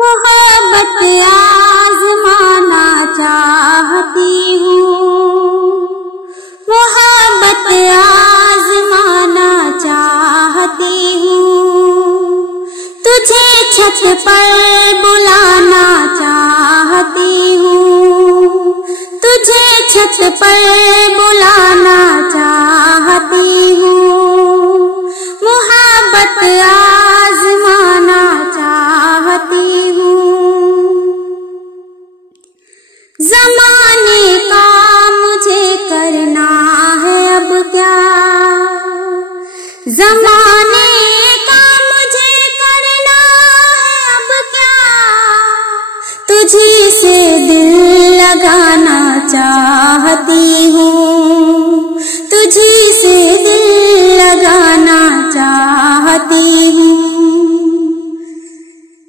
मोहब्बत आज़माना चाहती हूँ, मोहब्बत आज़माना चाहती हूँ, तुझे छत पर बुलाना चाहती हूँ, तुझे छत पर बुलाना चाहती हूँ, मोहब्बत आज़माना चाहती हूँ। ज़माने का मुझे करना है अब क्या, ज़माने का मुझे करना है अब क्या, तुझी से दिल लगाना चाहती हूँ, तुझी से दिल लगाना चाहती हूँ।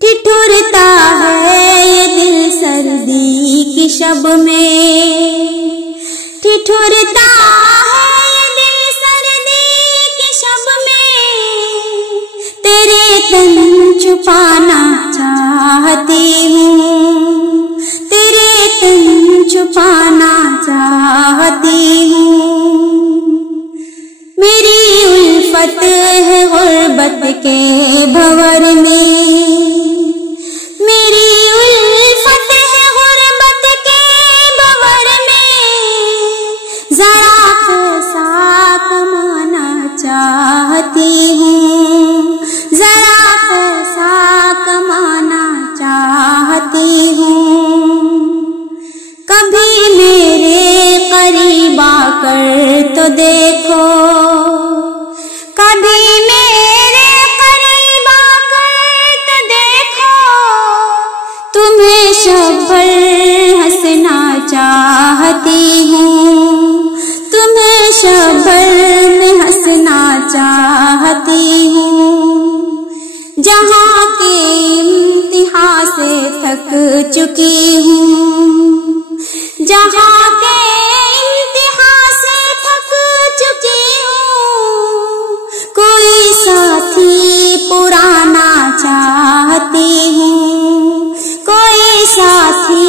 ठिठुरता है ये दिल सर्दी की शब में, ठिठुरता है ये दिल सर्दी की शब में, तेरे तन छुपाना चाहती हूँ, तेरे तन छुपाना चाहती हूँ। मेरी उल्फत है गुर्बत के भंवर में, मेरी उल्फत है गुर्बत के भंवर में, जरा पैसा कमाना चाहती हूँ, जरा पैसा कमाना चाहती हूँ। कभी मेरे करीब आकर तो देखो, कभी मेरे करीब आकर तो देखो, तुम्हें शब्बर हंसना चाहती हूँ, तुम्हें शब्बर में हंसना चाहती हूँ। जहाँ के इम्तिहान से थक चुकी हूँ, जहाँ के इम्तिहान से थक चुकी हूँ, कोई साथी पुराना चाहती हूँ, कोई साथी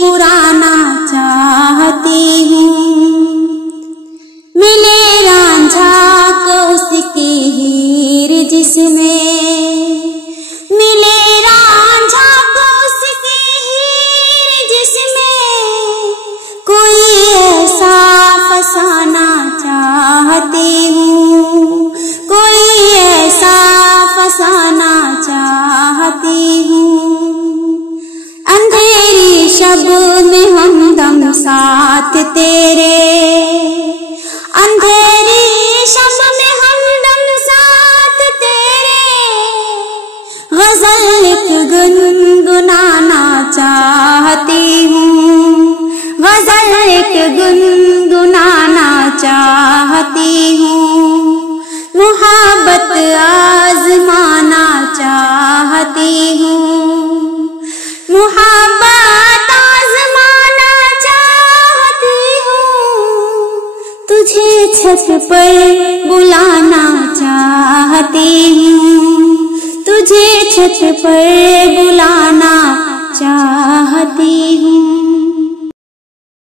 पुराना चाहती हूँ। मिले रांझा को उसकी हीर जिसमें, मिले रांझा को उसकी हीर जिसमें, कोई ऐसा फसाना चाहती हूँ, कोई ऐसा फसाना चाहती हूँ। अंधेरी शब में हमदम साथ तेरे, अंधेरी शब में हमदम साथ तेरे, गजल एक गुनगुनाना चाहती हूँ, गजल एक गुनगुनाना चाहती हूँ। मोहब्बत आज़माना चाहती हूँ, मोहब्बत आज़माना चाहती हूँ, तुझे छत पर बुलाना चाहती हूँ, तुझे छत पर बुलाना चाहती हूँ।